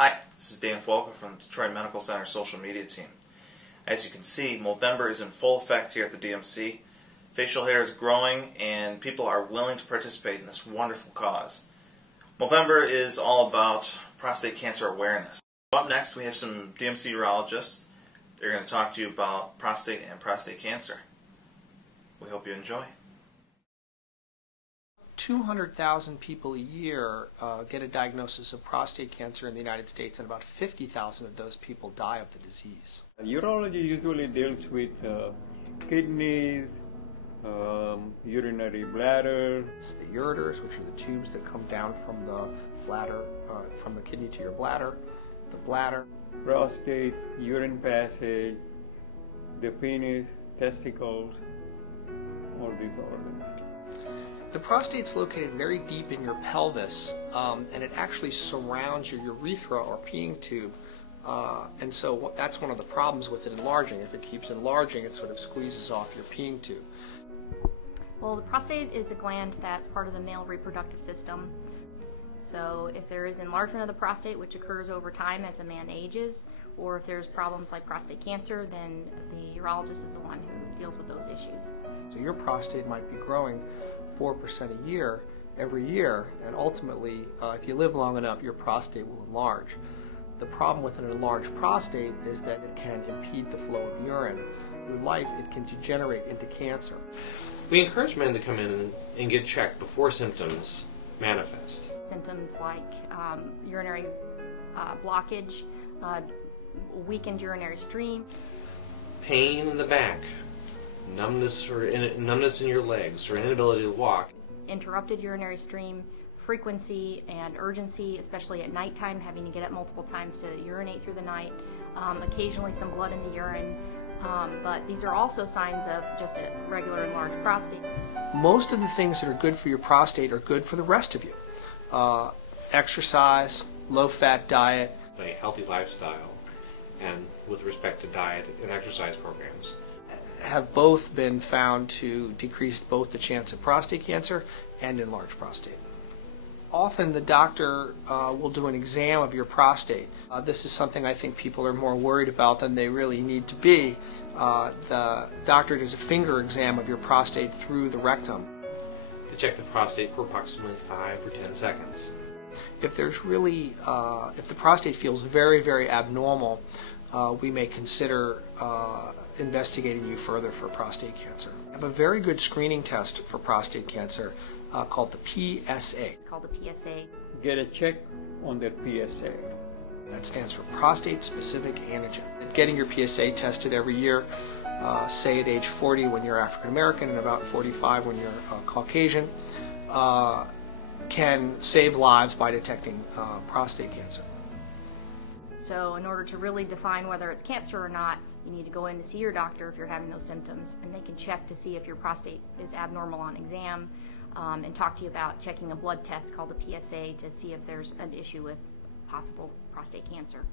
Hi, this is Dan Folker from the Detroit Medical Center social media team. As you can see, Movember is in full effect here at the DMC. Facial hair is growing and people are willing to participate in this wonderful cause. Movember is all about prostate cancer awareness. Up next we have some DMC urologists. They're going to talk to you about prostate and prostate cancer. We hope you enjoy. 200,000 people a year get a diagnosis of prostate cancer in the United States, and about 50,000 of those people die of the disease. Urology usually deals with kidneys, urinary bladder. The ureters, which are the tubes that come down from the bladder, from the kidney to your bladder, the bladder. Prostate, urine passage, the penis, testicles, all these organs. The prostate's located very deep in your pelvis, and it actually surrounds your urethra or peeing tube. And so that's one of the problems with it enlarging. If it keeps enlarging, it sort of squeezes off your peeing tube. Well, the prostate is a gland that's part of the male reproductive system. So if there is enlargement of the prostate, which occurs over time as a man ages, or if there's problems like prostate cancer, then the urologist is the one who deals with those issues. So your prostate might be growing 4% a year every year, and ultimately, if you live long enough, your prostate will enlarge. The problem with an enlarged prostate is that it can impede the flow of urine. Through life, it can degenerate into cancer. We encourage men to come in and get checked before symptoms manifest. Symptoms like urinary blockage, weakened urinary stream, pain in the back, numbness in your legs, or inability to walk, interrupted urinary stream, frequency and urgency, especially at nighttime, having to get up multiple times to urinate through the night, occasionally some blood in the urine, but these are also signs of just a regular enlarged prostate. Most of the things that are good for your prostate are good for the rest of you. Exercise, low-fat diet, a healthy lifestyle, and with respect to diet and exercise programs, have both been found to decrease both the chance of prostate cancer and enlarged prostate. Often the doctor will do an exam of your prostate. This is something I think people are more worried about than they really need to be. The doctor does a finger exam of your prostate through the rectum. They check the prostate for approximately 5 or 10 seconds. If there's really, if the prostate feels very, very abnormal, we may consider investigating you further for prostate cancer. I have a very good screening test for prostate cancer called the PSA. It's called the PSA. Get a check on their PSA. That stands for prostate specific antigen. Getting your PSA tested every year, say at age 40 when you're African American and about 45 when you're Caucasian, can save lives by detecting prostate cancer. So in order to really define whether it's cancer or not, you need to go in to see your doctor if you're having those symptoms, and they can check to see if your prostate is abnormal on exam, and talk to you about checking a blood test called a PSA to see if there's an issue with possible prostate cancer.